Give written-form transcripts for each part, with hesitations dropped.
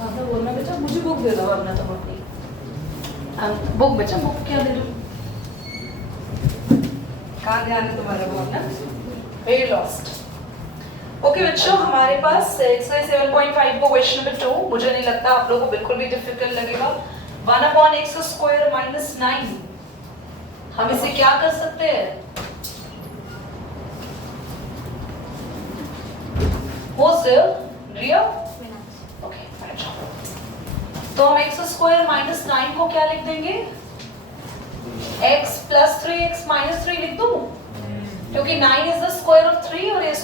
आपने बोलना बेटा मुझे बुक दे दो वरना तुम अपनी बुक बेटा बुक क्या दे दो कहाँ ध्यान है तुम्हारा बोलना वेरी लॉस्ट ओके बच्चों हमारे पास एक्सरसाइज 7.5 को क्वेश्चन नंबर 2 मुझे नहीं लगता आप लोगों को बिल्कुल भी डिफिकल्ट लगेगा 1/x² - 9 हम इसे क्या कर सकते हैं वो सर रिया ओके तो हम x² - 9 को क्या लिख देंगे x + 3x - 3 लिख दूं क्योंकि 9 इज द स्क्वायर ऑफ 3 और a²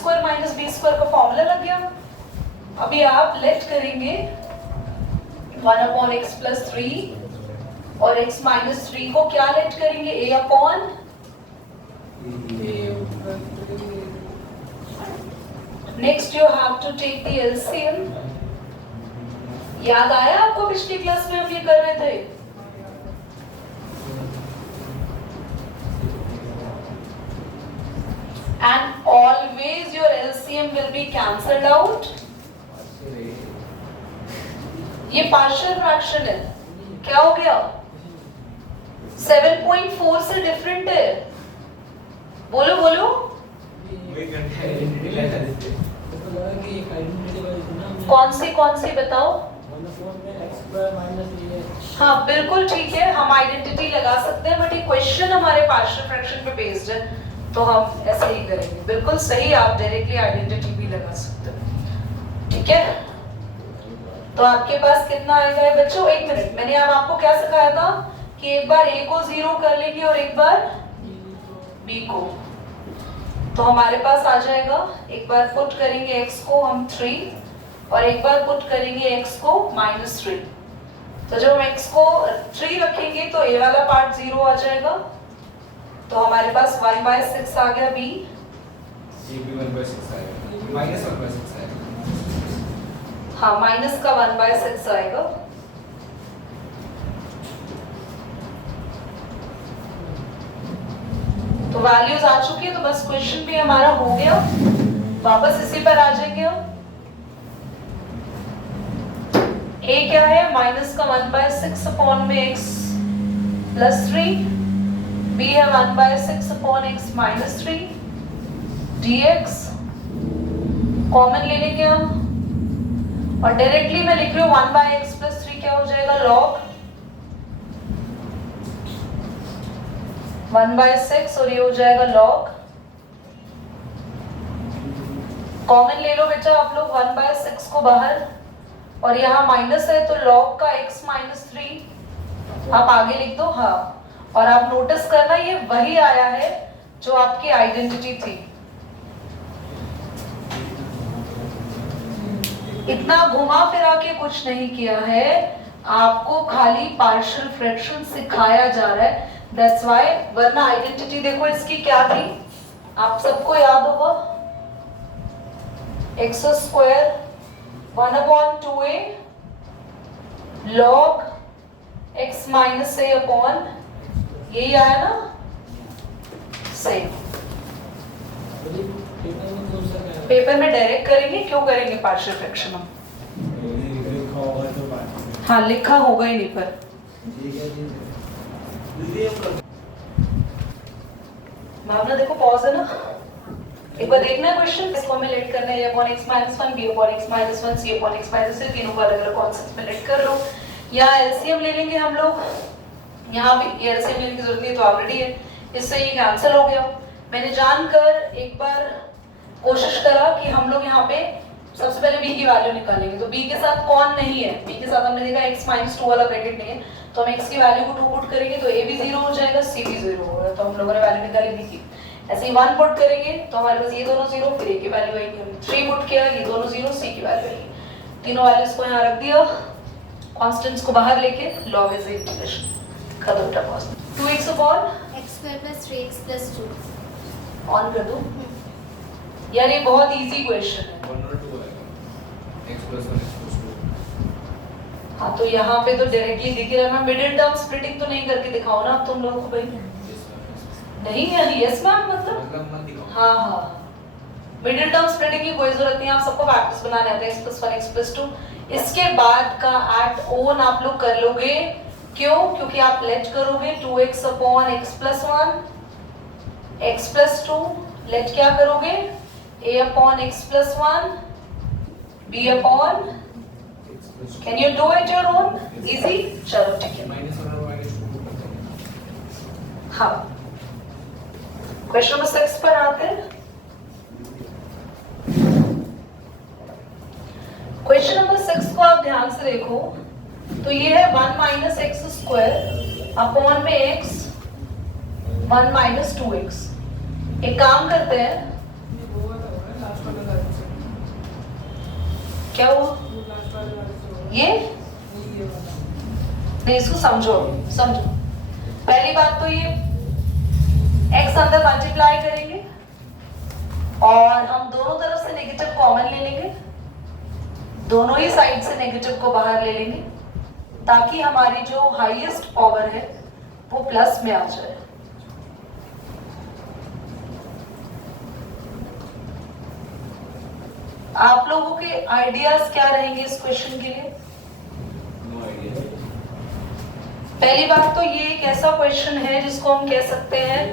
- b² का फॉर्मूला लग गया अभी आप लेट करेंगे 1/x + 3 और x - 3 को क्या लेट करेंगे a/, next you have to take the LCM याद आया आपको पिछली क्लास में हम ये कर रहे थे and always your LCM will be cancelled out ये पार्शियल फ्रैक्शन है क्या हो गया 7.4 से डिफरेंट है बोलो बोलो कौन सी बताओ हाँ बिल्कुल ठीक है हम आइडेंटिटी लगा सकते हैं बट ये क्वेश्चन हमारे पार्शियल फ्रैक्शन पे बेस्ड है तो हम ऐसे ही करेंगे बिल्कुल सही आप डायरेक्टली आइडेंटिटी भी लगा सकते हो ठीक है तो आपके पास कितना आएगा बच्चों एक मिनट मैंने अब आपको क्या सिखाया था कि एक बार a को 0 कर लेंगे और एक बार b को तो हमारे पास आ जाएगा एक बार पुट करेंगे x को हम 3 और एक बार पुट करेंगे x को -3 तो जब हम x को 3 रखेंगे तो a वाला पार्ट 0 आ जाएगा तो हमारे पास 1/6 आ गया b ये भी 1/6 आएगा -1/6 आएगा हाँ माइनस का 1/6 आएगा तो वैल्यूज आ चुकी है तो बस क्वेश्चन भी हमारा हो गया वापस इसी पर आ जाएंगे हम a क्या है माइनस का 1/6 अपॉन में x + 3 b है 1/6 अपॉन x - 3 dx कॉमन ले लेंगे हम और डायरेक्टली मैं लिख रही हूँ 1/x + 3 क्या हो जाएगा log 1/6 और ये हो जाएगा log कॉमन ले लो बेटा आप लोग 1/6 को बाहर और यहाँ माइनस है तो log का x - 3 आप आगे लिख दो हाँ और आप नोटिस करना ये वही आया है जो आपकी आइडेंटिटी थी इतना घुमा फिरा के कुछ नहीं किया है आपको खाली पार्शियल फ्रैक्शन सिखाया जा रहा है दैट्स व्हाई वरना आइडेंटिटी देखो इसकी क्या थी आप सबको याद होगा x² 1/2a log x - a upon यही आया ना सेम पेपर में डायरेक्ट करेंगे क्यों करेंगे पार्शियल फ्रैक्शन हम हाँ लिखा होगा ही नहीं पर भावना देखो पॉज है ना एक बार देखना है क्वेश्चन इसको हमें लेट करना है a/x - 1 b/x - 1 c/x - 3 तीनों को अलग-अलग कॉन्सेप्ट में लेट कर लो यहाँ एलसीएम ले लेंगे हम लोग यहाँ भी एलसीएम लेने की जरूरत नहीं है तो ऑलरेडी है इससे ये कैंसिल हो गया मैंने जानकर एक बार कोशिश करा कि हम लोग यहाँ पे सबसे पहले b की वैल्यू निकालेंगे तो b के साथ कौन नहीं है b के साथ हमने देखा x - 2 वाला ब्रैकेट नहीं है तो हम x की वैल्यू को 2 पुट करेंगे तो a भी 0 हो जाएगा c भी 0 होगा तो हम लोगों ने वैल्यू निकाली b की ऐसे ही 1 पुट करेंगे तो हमारे पास ये दोनों 0 फिर a की वैल्यू आएगी हम 3 पुट किया ये दोनों 0 c की वैल्यू आएगी तीनों वैल्यूज को यहाँ रख दिया कांस्टेंट्स को बाहर लेके log is इंटीग्रेशन खत्म था boss 2x upon x² + 3x + 2 on कर दो यार ये बहुत इजी क्वेश्चन है 1 और 2 आएगा x + 1 x + 2 हाँ तो यहाँ पे तो डायरेक्टली दिख ही रहा है मिडिल टर्म स्प्लिटिंग तो नहीं करके दिखाओ ना अब तुम लोगों को भाई नहीं है यस मैम मतलब मत दिखाओ हाँ हाँ मिडिल टर्म स्प्लिटिंग की कोई जरूरत नहीं है आप सबको फैक्टर्स बनाने आते हैं x + 1 x + 2 इसके बाद का एट ओन आप लोग कर लोगे, क्यों? क्योंकि आप लेट करोगे 2x upon x plus 1, x plus 2, let क्या करोगे? a upon x plus 1, b upon, can you do it your own? Easy, चलो ठीक है। -1 और -2 करते हैं। हाँ, क्वेश्चन नंबर 6 पर आते हैं। क्वेश्चन नंबर 6 को आप ध्यान से देखो तो ये है 1 माइनस एक्स स्क्वायर अपॉन में x 1 माइनस 2x। एक काम करते हैं, क्या हुआ ये? नहीं, इसको समझो समझो। पहली बात तो ये x अंदर मल्टीप्लाई करेंगे और हम दोनों तरफ से नेगेटिव कॉमन ले लेंगे, दोनों ही साइड से नेगेटिव को बाहर ले लेंगे ताकि हमारी जो हाईएस्ट पावर है वो प्लस में आ जाए। आप लोगों के आइडियाज क्या रहेंगे इस क्वेश्चन के लिए? No idea. पहली बात तो ये एक ऐसा क्वेश्चन है जिसको हम कह सकते हैं,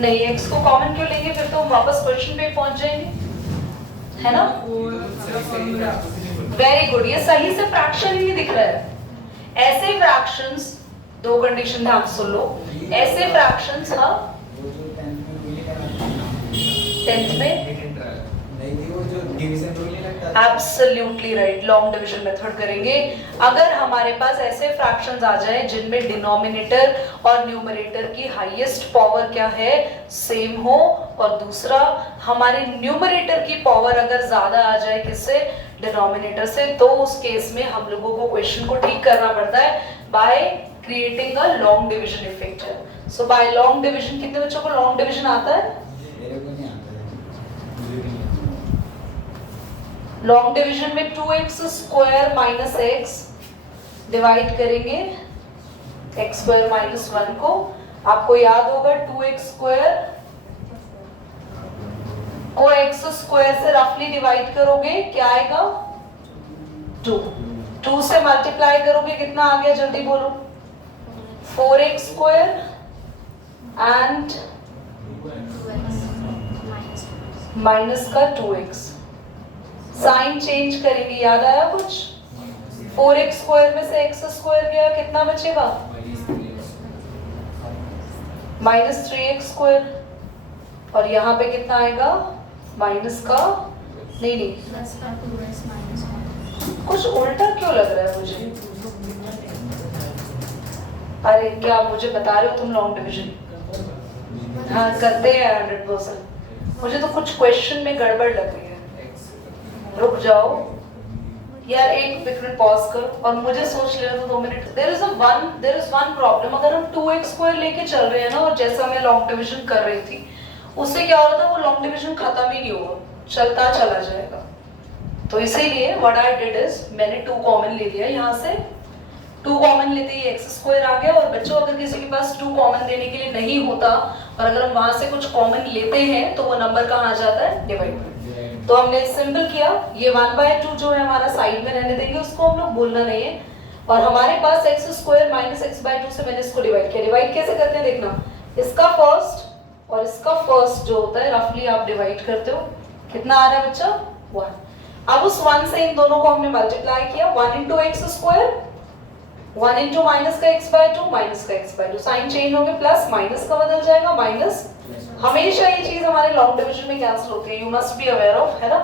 नहीं x को कॉमन क्यों लेंगे, फिर तो हम वापस क्वेश्चन पे पहुंच जाएंगे, है ना? वेरी गुड, ये सही से फ्रैक्शन ही नहीं दिख रहा है। ऐसे फ्रैक्शंस, दो कंडीशन ध्यान से सुन लो, ऐसे फ्रैक्शंस, हाँ 10th में absolutely right, long division method करेंगे। अगर हमारे पास ऐसे फ्रैक्शंस आ जाए जिनमें डिनोमिनेटर और न्यूमरेटर की हाईएस्ट पावर क्या है, सेम हो, और दूसरा हमारे न्यूमरेटर की पावर अगर ज्यादा आ जाए किससे, डिनोमिनेटर से, तो उस केस में हम लोगों को क्वेश्चन को ठीक करना पड़ता है by creating a long division effect. So by long division, कितने बच्चों को लॉन्ग डिवीजन आता है? मेरे को नहीं आता है। लॉन्ग डिवीजन में 2x square minus x divide करेंगे x स्क्वायर माइनस 1 को। आपको याद होगा 2x स्क्वायर को x स्क्वायर से रफली डिवाइड करोगे, क्या आएगा? 2। 2 से मल्टीप्लाई करोगे, कितना आ गया, जल्दी बोलो? 4x स्क्वायर एंड माइनस का 2x। साइन चेंज करेंगे, याद आया कुछ? 4x स्क्वायर में से x स्क्वायर गया, कितना बचेगा? माइनस 3x स्क्वायर, और यहाँ पे कितना आएगा? माइनस का, नहीं कुछ उल्टा क्यों लग रहा है मुझे? अरे क्या मुझे बता रहे हो तुम लॉन्ग डिवीजन? हाँ करते हैं 100%। मुझे तो कुछ क्वेश्चन में गड़बड़ लग रही है। रुक जाओ यार, एक मिनट पॉज कर और मुझे सोच लेना तो 2 मिनट। There is one problem. अगर हम 2x स्क्वायर लेके चल रहे हैं ना, और जैसा मैं लॉन्ग डिवीजन कर रही थी उससे क्या हो रहा था, वो लॉन्ग डिवीजन खत्म ही नहीं होगा, चलता चला जाएगा। तो इसीलिए व्हाट आई डिड इज, मैंने 2 कॉमन ले लिया, यहाँ से 2 कॉमन लेते ही x स्क्वायर आ गया। और बच्चों अगर किसी के पास 2 कॉमन देने के लिए नहीं होता और अगर हम वहां से कुछ कॉमन लेते हैं तो वो नंबर कहाँ आ जाता है, डिवाइड। तो हमने सिंपल किया, ये 1/2 जो है हमारा साइड में रहने देंगे, उसको हम लोग भूलना नहीं है। और हमारे पास x स्क्वायर माइनस x/2 से मैंने इसको डिवाइड किया। डिवाइड कैसे करते हैं देखना, इसका फर्स्ट और इसका फर्स्ट जो होता है रफली आप डिवाइड करते हो, कितना आ रहा है बच्चा? 1। अब उस 1 से इन दोनों को हमने मल्टीप्लाई किया, 1 into x square, 1 into minus का x/2, माइनस का x/2, साइन चेंज होंगे, प्लस माइनस का बदल जाएगा माइनस। हमेशा ये चीज हमारे लॉन्ग डिवीजन में कैंसिल होती है, you must be aware of, है ना?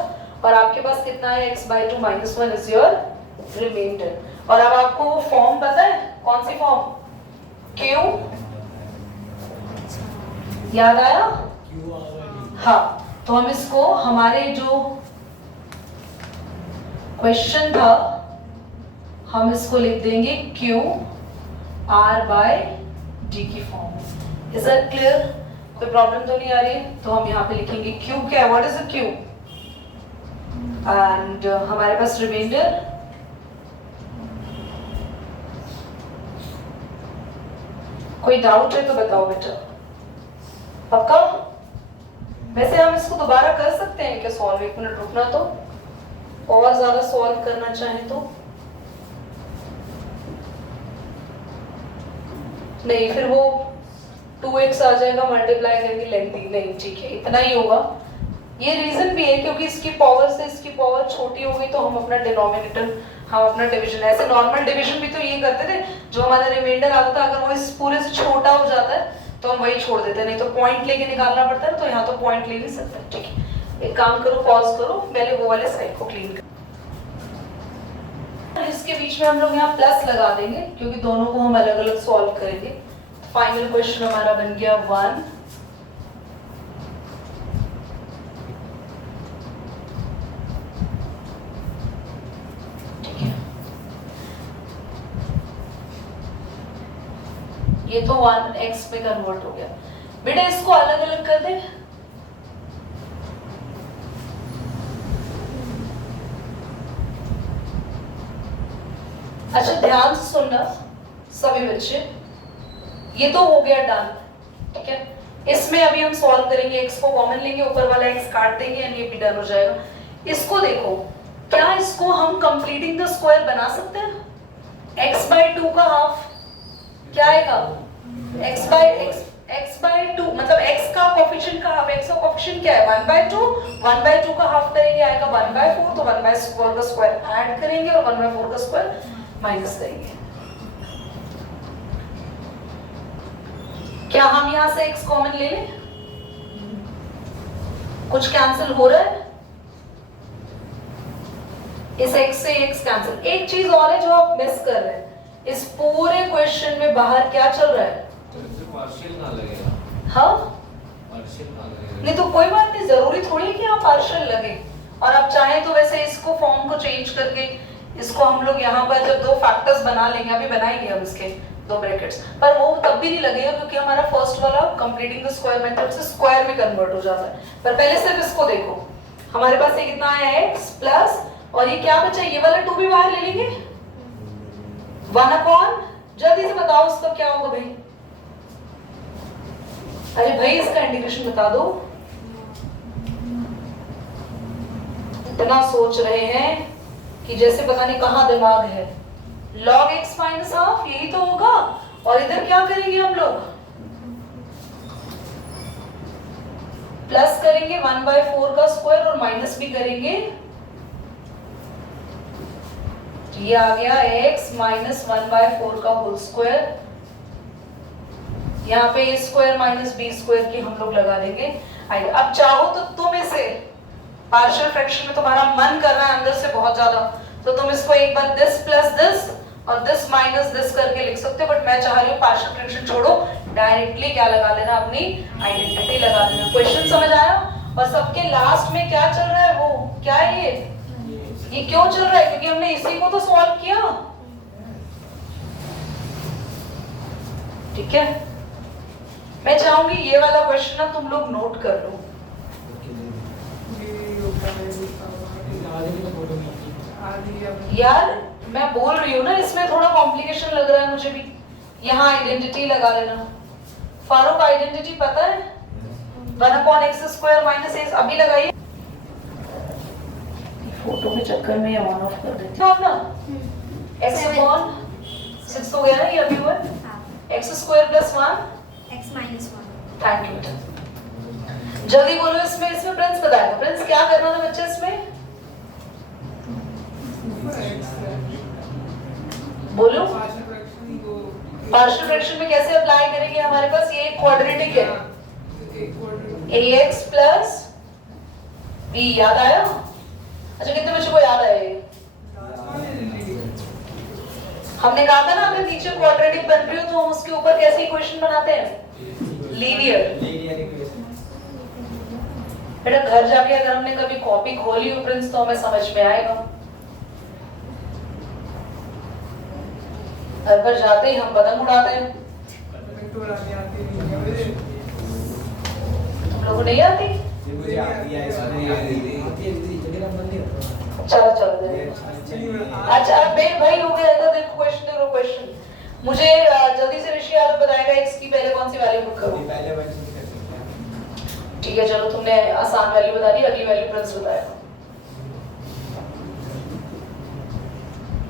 और आपके पास कितना है, x/2 minus 1 is your reminder. और अब आपको वो फॉर्म पता है, कौन सी फॉर्म? क्यू, याद आया? हाँ, तो हम इसको, हमारे जो क्वेश्चन था हम इसको लिख देंगे Q R/D की फॉर्म। Is that clear? कोई प्रॉब्लम तो नहीं आ रही है? तो हम यहाँ पे लिखेंगे Q क्या है, what is a Q, and हमारे पास रिमाइंडर कोई डाउट है तो बताओ बेटा, पक्का? वैसे हम इसको दोबारा कर सकते हैं क्या सॉल्व, 1 मिनट रुकना तो। और ज्यादा सॉल्व करना चाहें तो नहीं, फिर वो 2x आ जाएगा मल्टीप्लाई करके लेंथी, नहीं ठीक है इतना ही होगा। ये रीजन भी है क्योंकि इसकी पावर से इसकी पावर छोटी हो गई तो हम अपना डिनोमिनेटर, हम अपना डिवीजन, ऐसे नॉर्मल डिवीजन भी तो ये करते थे, जो हमारा रिमाइंडर आता था अगर वो इस पूरे से छोटा हो जाता है तो हम वही छोड़ देते, नहीं तो पॉइंट लेके निकालना पड़ता है, तो यहाँ तो पॉइंट ले नहीं सकते। ठीक है, एक काम करो, पॉज करो, पहले वो वाले साइड को क्लीन करो। इसके बीच में हम लोग यहाँ प्लस लगा देंगे क्योंकि दोनों को हम अलग अलग सॉल्व करेंगे। फाइनल क्वेश्चन हमारा बन गया 1। ठीक है, ये तो 1x पे कन्वर्ट हो गया। बेटा इसको अलग अलग कर दे। अच्छा ध्यान से सुनना सभी बच्चे, ये तो हो गया डन। ठीक है, इसमें अभी हम सॉल्व करेंगे, x को कॉमन लेंगे, ऊपर वाला x काट देंगे एंड ये भी डन हो जाएगा। इसको देखो, क्या इसको हम कंप्लीटिंग द स्क्वायर बना सकते हैं? x/2 का हाफ क्या आएगा? x/2 मतलब x का कोएफिशिएंट का हाफ, x का कोएफिशिएंट क्या है? 1/2, 1/2 का हाफ करेंगे आएगा 1/4, तो 1/4 का स्क्वायर ऐड करेंगे और 1/4 का स्क्वायर माइनस करेंगे। क्या हम यहां से x कॉमन ले लें? कुछ कैंसिल हो रहा है? इस x से x कैंसिल। एक चीज और है जो आप मिस कर रहे हैं, इस पूरे क्वेश्चन में बाहर क्या चल रहा है? पार्शियल ना लगेगा। हाँ, पार्शियल ना लगेगा। नहीं तो कोई बात नहीं, जरूरी थोड़ी है कि आप पार्शियल लगे। और आप चाहें तो वैसे इसको फॉर्म को चेंज करके इसको हम लोग यहाँ पर जब दो फैक्टर्स बना लेंगे, अभी बनाएंगे हम इसके दो ब्रैकेट्स, पर वो तब भी नहीं लगेगा क्योंकि हमारा फर्स्ट वाला कंप्लीटिंग द स्क्वायर मेथड से स्क्वायर में कन्वर्ट हो जाता है। पर पहले सिर्फ इसको देखो, हमारे पास ये कितना आया है x प्लस, और ये क्या बचा, ये वाला 2 भी बाहर ले लेंगे 1/, जल्दी से बताओ उसका क्या होगा भाई? अरे भाई इसका इंटीग्रेशन बता दो। इतना सोच रहे हैं कि जैसे पता नहीं कहां दिमाग है। log x माइनस हाफ यही तो होगा, और इधर क्या करेंगे हम लोग? प्लस करेंगे 1/4 का स्क्वायर और माइनस भी करेंगे, ये आ गया x माइनस 1/4 का होल स्क्वायर। यहाँ पे a square minus b square की हम लोग लगा देंगे। अब चाहो तो तुम इसे पार्शियल फ्रैक्शन में तुम्हारा मन कर रहा है अंदर से बहुत ज्यादा, तो तुम इसको एक बार दिस प्लस दिस और दिस माइनस दिस करके लिख सकते हो, बट मैं चाह रही हूँ पार्शियल फ्रैक्शन छोड़ो, डायरेक्टली क्या लगा लेना, अपनी आइडेंटिटी लगा लेना। क्वेश्चन समझ आया? और सबके लास्ट में क्या चल रहा है, वो क्या है ये क्यों चल रहा है? क्योंकि हमने इसी को तो सॉल्व किया। ठीक है, मैं चाहूंगी ये वाला क्वेश्चन ना तुम लोग नोट कर लो। यार मैं बोल रही हूँ ना, इसमें थोड़ा कॉम्प्लिकेशन लग रहा है मुझे भी। यहाँ आइडेंटिटी लगा लेना। फारूक आइडेंटिटी पता है? 1/x² माइनस a, अभी लगाइए। फोटो के चक्कर में ऑन ऑफ कर देती हूँ ना। x/6 हो गया ना, ये अभी हुआ x² + 1 x minus 1. Thank you. जल्दी बोलो, इसमें प्रिंस बताएगा। प्रिंस क्या करना था बच्चे इसमें? बोलो। पार्शियल फ्रैक्शन में कैसे अप्लाई करेंगे? हमारे पास ये एक क्वाड्रेटिक है, ax प्लस b, याद आया? अच्छा कितने बच्चों को याद आया? हमने कहा था ना अगर नीचे क्वाड्रेटिक बन रही हो तो हम उसके ऊपर कैसे इक्वेशन बनाते हैं? लीनियर। बेटा घर जाके अगर हमने कभी कॉपी खोली हो प्रिंस तो हमें समझ में आएगा। घर पर जाते ही हम पतंग उड़ाते हैं। तुम लोगों को नहीं आती? चलो अच्छा भाई हो गया था। देखो क्वेश्चन मुझे जल्दी से ऋषि यादव बताएगा x की पहले कौन सी वैल्यू पुट करूं? ठीक है चलो, तुमने आसान वैल्यू बता दी, अगली वैल्यू प्रिंस बताएगा।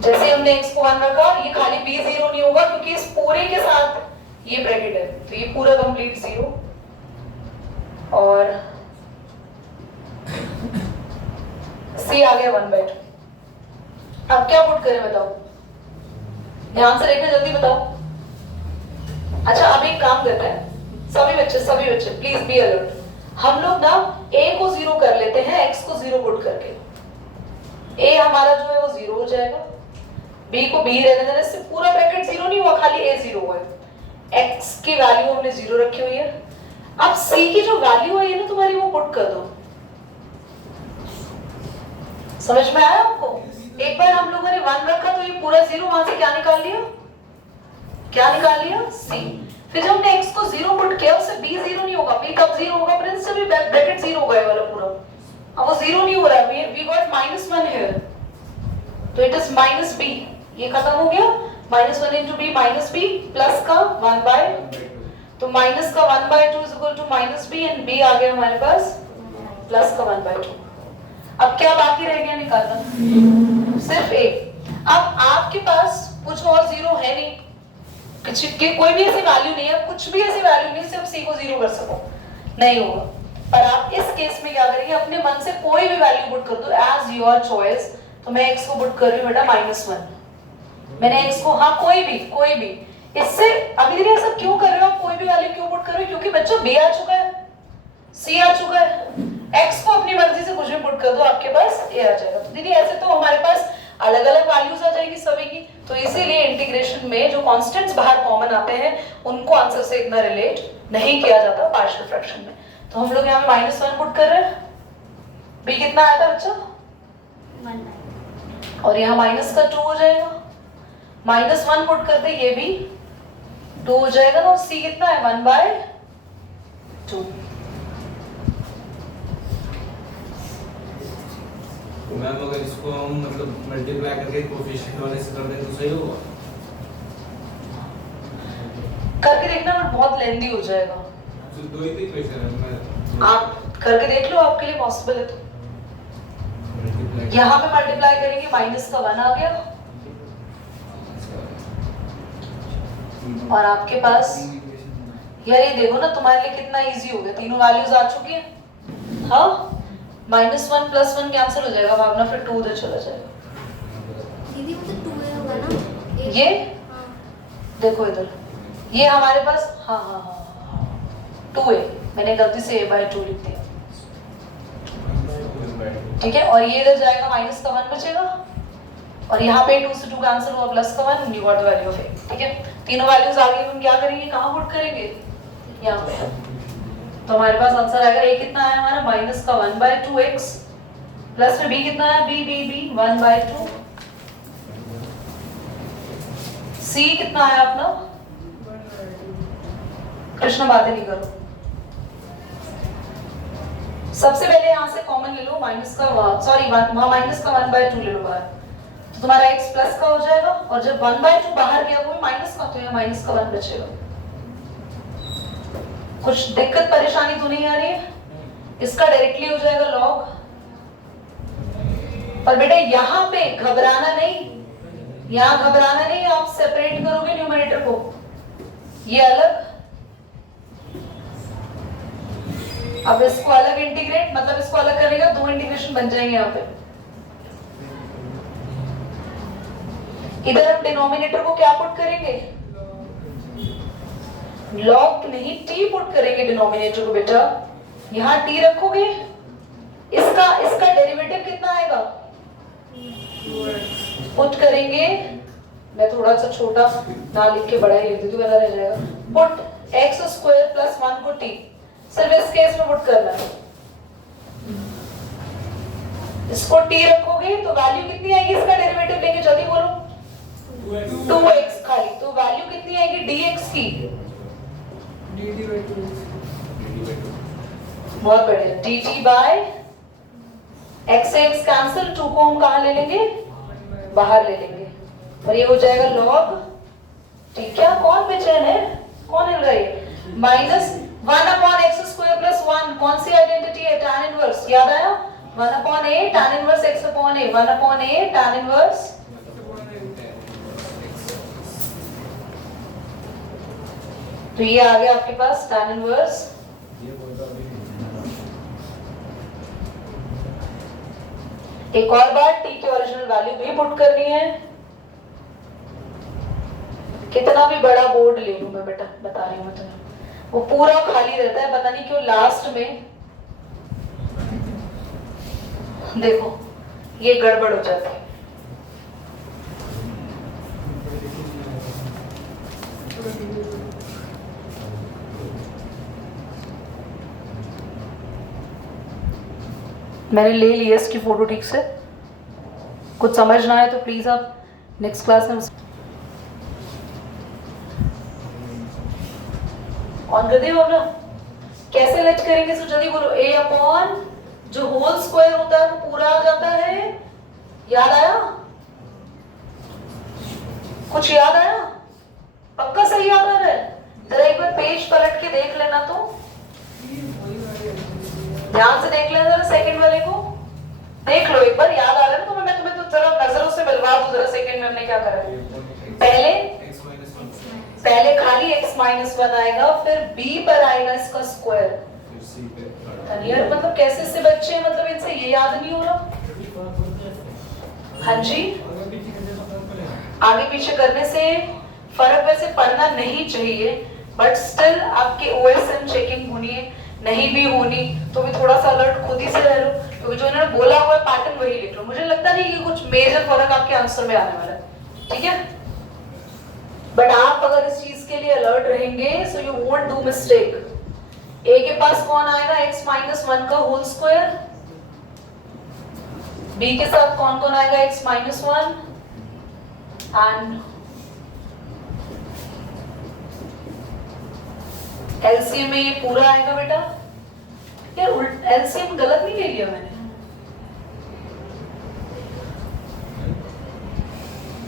जैसे हमने x को 1 रखा, ये खाली b 0 नहीं होगा क्योंकि इस पूरे के साथ ये ब्रैकेट है, तो ये पूरा कंप्लीट 0 और c आ गया 1/2। अब क्या पुट करें बताओ, ध्यान से देखना, जल्दी बताओ। अच्छा अब एक काम करते हैं, सभी बच्चे प्लीज बी अलर्ट। हम लोग ना a को 0 कर लेते हैं x को 0 पुट करके। a हमारा जो है वो 0 हो जाएगा, b को b रहने देने से पूरा ब्रैकेट 0 नहीं हुआ, खाली a 0 हुआ है। x की वैल्यू हमने 0 रखी हुई है। अब c की जो वैल्यू है ना तुम्हारी, वो पुट कर दो। समझ में आया आपको? एक बार हम लोगों ने 1 रखा तो ये पूरा 0, वहां से क्या निकाल लिया, c। फिर जब हमने x को 0 पुट किया, उससे b 0 नहीं होगा, b कब 0 होगा प्रिंस, जब ब्रैकेट 0 होगा ये वाला पूरा। अब वो 0 नहीं हो रहा है, we got -1 here, तो it is -b, ये खत्म हो गया। -1 into b -b प्लस का 1/2, तो माइनस का 1/2 is equal to -b and b आ गया हमारे पास प्लस का 1/2। अब क्या बाकी रह गया निकालना, सिर्फ a। अब आपके पास कुछ और 0 है नहीं, कोई भी ऐसी वैल्यू नहीं है, कुछ भी ऐसी वैल्यू नहीं सिर्फ c को 0 कर सको, नहीं होगा। पर आप इस केस में क्या करेंगे, अपने मन से कोई भी वैल्यू पुट कर दो एज योर चॉइस। तो मैं x को पुट कर रही हूँ बेटा -1, मैंने x को, हाँ कोई भी इससे अभी धीरे सब क्यों कर रहे हो आप, कोई भी वैल्यू क्यों पुट कर रहे हो, क्योंकि बच्चों b आ चुका है, c आ चुका है, x को अपनी मर्जी से कुछ भी पुट कर दो, आपके पास a आ जाएगा। तो दीदी ऐसे तो हमारे पास अलग अलग वैल्यूज आ जाएगी सभी की, तो इसीलिए इंटीग्रेशन में जो कांस्टेंट्स बाहर कॉमन आते हैं उनको आंसर से इतना रिलेट नहीं किया जाता पार्शियल फ्रैक्शन में। तो हम लोग यहाँ पे -1 पुट कर रहे हैं, b कितना आया था बच्चा 1/2, और यहाँ माइनस का 2 हो जाएगा, -1 पुट करते ये भी 2 हो जाएगा ना, c कितना है 1/2। मैम अगर इसको हम मतलब मल्टीप्लाई करके कोएफिशिएंट वाले से कर दें तो सही होगा? करके देखना बट बहुत लेंथी हो जाएगा, तो दो ही इक्वेशन है, मैं आप करके देख लो, आपके लिए पॉसिबल है तो। यहाँ पे मल्टीप्लाई करेंगे, माइनस का 1 आ गया और आपके पास यार ये देखो ना, तुम्हारे लिए कितना इजी हो गया, तीनों वैल्यूज आ चुकी हैं। हाँ -1 + 1 कैंसिल हो जाएगा, भावना फिर 2 उधर चला जाएगा। दीदी वो तो 2 होगा ना ये हाँ देखो इधर, ये हमारे पास हाँ 2 है, मैंने गलती से a/2 लिख दिया, ठीक है। और ये इधर जाएगा, माइनस का 1 बचेगा और यहाँ पे 2 से 2 कैंसिल हुआ, प्लस का 1, you got the value of a, ठीक है। तीनों वैल्यूज आ गई, हम क्या करेंगे, कहाँ पुट करेंगे, यहाँ पे। तो हमारे पास आंसर आएगा a कितना है हमारा माइनस का 1/2x प्लस में b कितना है b 1/2, c कितना है अपना, कृष्ण बातें नहीं करो, सबसे पहले यहाँ से कॉमन ले लो, माइनस का -1/2 ले लो बाहर, तो तुम्हारा x प्लस का हो जाएगा और जब 1/2 बाहर गया वो माइनस का, तो यहाँ माइनस का 1 बचेगा। कुछ दिक्कत परेशानी तो नहीं आ रही है, इसका डायरेक्टली हो जाएगा लॉग। पर बेटा यहाँ पे घबराना नहीं, यहाँ घबराना नहीं, आप सेपरेट करोगे न्यूमरेटर को, ये अलग, अब इसको अलग इंटीग्रेट, मतलब इसको अलग करेगा, 2 इंटीग्रेशन बन जाएंगे यहाँ पे। इधर हम डिनोमिनेटर को क्या पुट करेंगे, लॉग नहीं t पुट करेंगे डिनोमिनेटर को बेटा, यहाँ t रखोगे, इसका डेरिवेटिव कितना आएगा, पुट करेंगे, मैं थोड़ा सा छोटा ना लिख के बड़ा ही लिख देती हूँ, पता रह जाएगा, पुट x² + 1 को t, सिर्फ इस केस में पुट करना है, इसको t रखोगे तो वैल्यू कितनी आएगी, इसका डेरिवेटिव लेंगे, जल्दी बोलो 2x खाली, तो वैल्यू कितनी आएगी dx की, बहुत बढ़िया, dt/x कैंसिल, 2 को हम कहाँ ले लेंगे, बाहर ले लेंगे और ये हो जाएगा log, ठीक है। कौन बेचैन है, कौन हिल रही है, -1/x² + 1, कौन सी आइडेंटिटी है, tan इनवर्स, याद आया, 1/a tan inverse x/a, 1/a tan inverse तो ये आ गया आपके पास tan इनवर्स ये कोई का भी नहीं एक और बार t की ओरिजिनल वैल्यू भी पुट करनी है। कितना भी बड़ा बोर्ड ले लूं मैं बेटा, बता रही हूँ मैं तुम्हें, वो पूरा खाली रहता है, पता नहीं क्यों लास्ट में देखो ये गड़बड़ हो जाती है। मैंने ले ली है इसकी फोटो ठीक से, कुछ समझ ना आए तो प्लीज आप नेक्स्ट क्लास में ऑन कर दिए अपना। कैसे लेट करेंगे इसको जल्दी बोलो। a अपॉन जो होल स्क्वायर होता है वो पूरा आ जाता है, याद आया? कुछ याद आया? पक्का सही याद आ रहा है? जरा एक बार पेज पलट के देख लेना, तो ध्यान से देख लेना जरा, सेकंड वाले को देख लो एक बार, याद आ रहा है ना तुम्हें? मैं तुम्हें तो जरा नजरों से मिलवा दूं जरा, सेकंड में हमने क्या करा है। पहले खाली x माइनस 1 आएगा, फिर b पर आएगा इसका स्क्वायर। यार मतलब कैसे से बच्चे, मतलब इनसे ये याद नहीं हो रहा। हाँ जी, आगे पीछे करने से फर्क वैसे पड़ना नहीं चाहिए, बट स्टिल आपके OSM चेकिंग होनी है, नहीं भी होनी तो भी थोड़ा सा अलर्ट खुद ही से रह लो, क्योंकि जो इन्होंने बोला हुआ है पैटर्न वही लिख लो। मुझे लगता नहीं कि कुछ मेजर फर्क आपके आंसर में आने वाला है, ठीक है? बट आप अगर इस चीज के लिए अलर्ट रहेंगे so you won't do mistake. a के पास कौन आएगा? x माइनस 1 का होल स्क्वायर। b के साथ कौन कौन आएगा? x माइनस 1 एंड एलसीएम में ये पूरा आएगा बेटा। यार एलसीएम गलत नहीं ले लिया मैंने,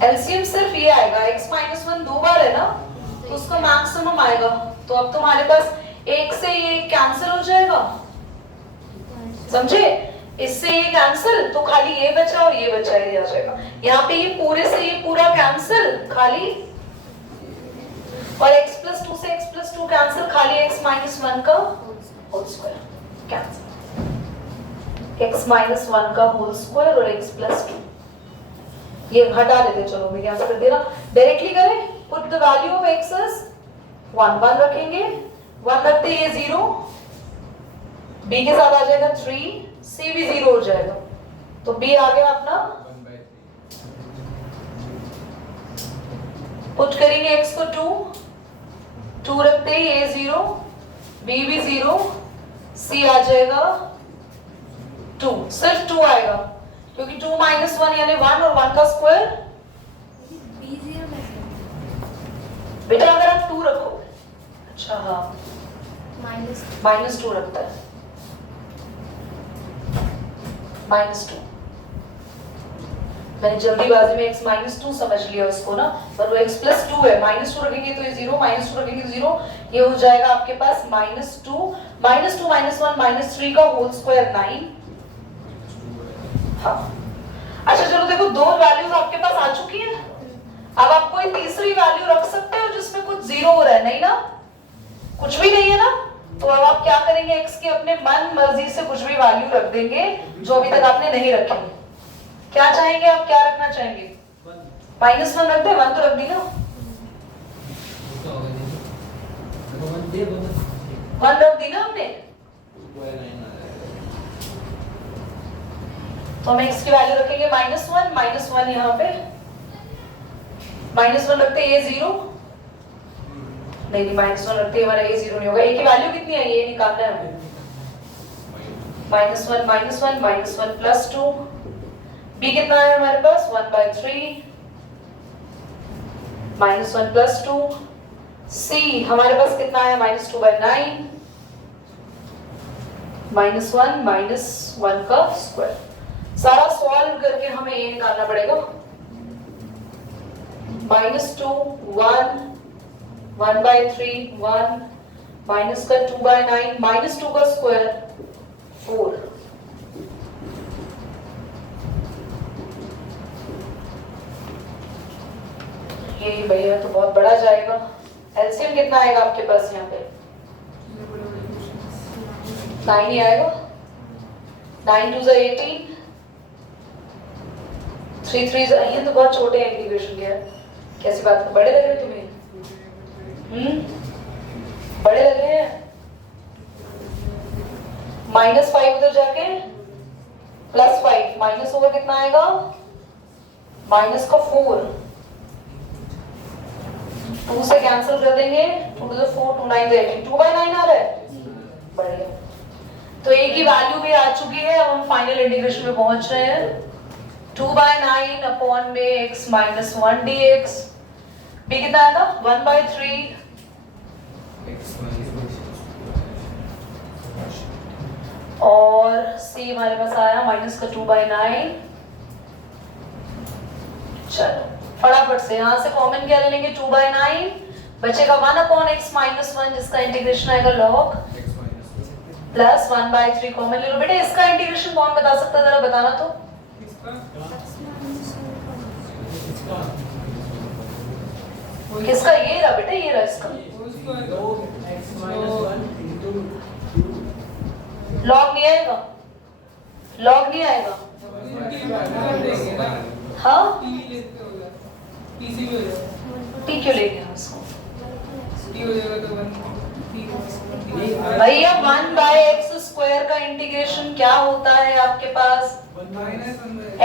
एलसीएम सिर्फ ये आएगा, x माइनस 1 दो बार है ना, तो उसका मैक्सिमम आएगा। तो अब तुम्हारे पास एक से ये कैंसिल हो जाएगा, समझे? इससे ये कैंसिल, तो खाली ये बचा और ये बचा, ये आ जाएगा। यहाँ पे ये पूरे से ये पूरा कैंसिल खाली, और x प्लस 2 से x प्लस 2 कैंसिल, खाली x माइनस 1 का whole square cancel, x minus 1 का होल स्क्वायर और x प्लस 2 ये हटा देते। चलो मैं यहाँ से कर दे रहा, डायरेक्टली करें। Put the value of x as 1 1 रखेंगे, 1 रखते ये 0, b के साथ आ जाएगा 3, c भी 0 हो जाएगा, तो b आ गया अपना। पुट करेंगे x को 2, 2 रखते ही a 0, b भी 0, c आ जाएगा 2, सिर्फ 2 आएगा क्योंकि 2 माइनस 1 यानी 1 और 1 का स्क्वायर। बेटा अगर आप 2 रखो, अच्छा हाँ माइनस 2 रखता है, -2। मैंने जल्दीबाजी में x -2 समझ लिया उसको ना, पर वो x प्लस 2 है। -2 रखेंगे तो ये 0, -2 रखेंगे तो 0, ये हो जाएगा आपके पास -2 -1 -3 का होल स्क्वायर 9। हाँ अच्छा चलो देखो, दो वैल्यूज आपके पास आ चुकी है। अब आप कोई तीसरी वैल्यू रख सकते हो जिसमें कुछ 0 हो रहा है, नहीं ना? कुछ भी नहीं है ना? तो अब आप क्या करेंगे, x के अपने मन मर्जी से कुछ भी वैल्यू रख देंगे जो अभी तक आपने नहीं रखी। क्या चाहेंगे आप, क्या रखना चाहेंगे? -1 रख दे, 1 तो रख दी ना, 1 रख दी ना हमने, तो हम x की वैल्यू रखेंगे -1 यहाँ पे, -1 रखते ये 0, नहीं -1 रखते हमारा ये 0 नहीं होगा। a की वैल्यू कितनी है ये निकालना है हमें, -1 प्लस 2, b कितना है हमारे पास 1/3, -1 प्लस 2, c हमारे पास कितना है -2/9, -1 का स्क्वायर। सारा सॉल्व करके हमें ये निकालना पड़ेगा, -2 1 1/3 1 माइनस का 2/9 -2 का स्क्वायर 4। ये भैया तो बहुत बड़ा जाएगा, एलसीएम कितना आएगा आपके पास यहाँ पे? 9 ही आएगा। 9 2 18, 3 3 ये तो बहुत छोटे हैं इंटीग्रेशन के। कैसी बात, बड़े लग रहे तुम्हें? बड़े लग रहे हैं। -5 उधर जाके +5, माइनस होगा कितना आएगा? माइनस का 4, 2 से कैंसिल कर देंगे, 2 to the 4, 2 9 18, 2/9 आ रहा है। बढ़िया, तो a की वैल्यू भी आ चुकी है। अब हम फाइनल इंटीग्रेशन में पहुंच रहे हैं। 2/9 अपॉन में x - 1 dx, b कितना आएगा? 1/3, और c हमारे पास आया माइनस का 2/9। चलो फटाफट से यहाँ से कॉमन क्या ले लेंगे? 2/9 बचेगा 1/x - 1, जिसका इंटीग्रेशन आएगा log प्लस 1/3 कॉमन ले लो। बेटा इसका इंटीग्रेशन कौन बता सकता है, जरा बताना तो। किसका? ये रहा बेटा, ये रहा इसका। लॉग नहीं आएगा, लॉग नहीं आएगा। हाँ टी क्यों ले गया उसको? भैया 1/x² का इंटीग्रेशन क्या होता है आपके पास?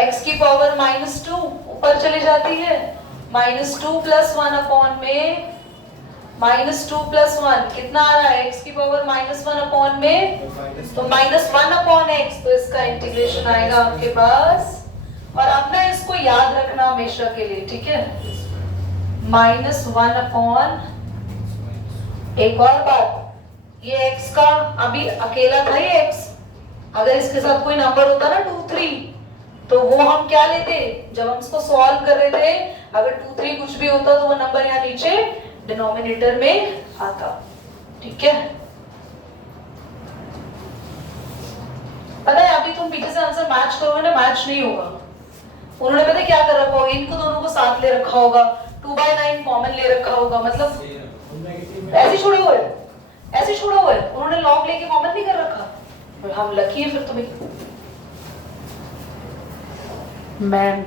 x की पावर -2 ऊपर चली जाती है, -2 + 1 अपॉन में -2 + 1 कितना आ रहा है? x की पावर -1 अपॉन में तो -1 अपॉन x, तो इसका इंटीग्रेशन आएगा आपके पास। और अब ना इसको याद रखना हमेशा के लिए, ठीक है? -1 अपॉन, एक और बात, ये x का अभी अकेला था ये x, अगर इसके साथ कोई नंबर होता ना 2 3, तो वो हम क्या लेते? जब हम इसको सॉल्व कर रहे थे, अगर 2 3 कुछ भी होता तो वो नंबर यहाँ नीचे डिनोमिनेटर में आता, ठीक है? पता है अभी तुम पीछे से आंसर मैच करोगे ना, मैच नहीं होगा। उन्होंने पता है क्या कर रखा होगा? इनको दोनों को साथ ले रखा होगा, 2/9 कॉमन ले रखा होगा, मतलब ऐसे छोड़े हुए, ऐसे छोड़ा हुआ है। उन्होंने लॉग लेके कॉमन नहीं कर रखा। हम लकी है फिर तुम्हें। मैम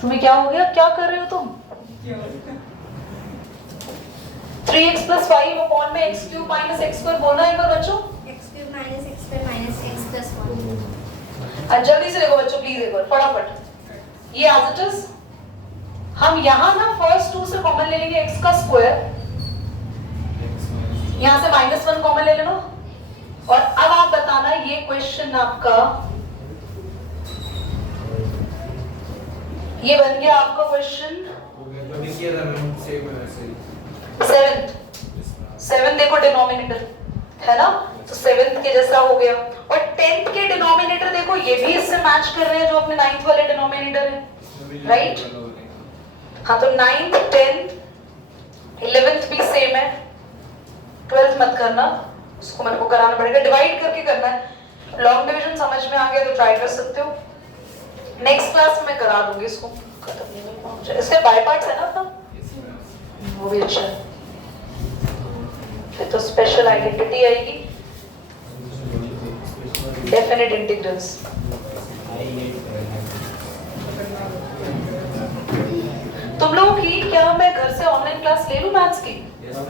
तुम्हें क्या हो गया? क्या कर रहे हो तुम? 3x + 5 अपॉन में x³ - x² बोलना एक बार बच्चों। x³ - x² - x + 1। जल्दी से देखो बच्चों प्लीज, एक बार फटाफट। ये एज इट इज हम यहाँ ना फर्स्ट 2 से कॉमन ले लेंगे x का स्क्वायर, यहाँ से -1 कॉमन ले लेना। और अब आप बताना ये क्वेश्चन आपका, ये बन गया आपका क्वेश्चन 7 देखो डिनोमिनेटर है ना, तो 7th के जैसा हो गया। और 10th के डिनोमिनेटर देखो, ये भी इससे मैच कर रहे हैं जो अपने 9th वाले डिनोमिनेटर है, राइट? हाँ तो 9th 10th 11th भी सेम है। 12th मत करना, उसको मेरे को कराना पड़ेगा, डिवाइड करके करना है। लॉन्ग डिवीजन समझ में आ गया तो ट्राई कर सकते हो। नेक्स्ट क्लास में करा दूंगी इसको, खत्म नहीं हो पहुंचा। इसके बाय पार्ट्स है ना अपना, वो भी अच्छा है। फिर तो स्पेशल आइडेंटिटी आएगी, डेफिनेट इंटीग्रल्स। तुम लोगों की क्या मैं घर से ऑनलाइन क्लास ले लूं मैथ्स की?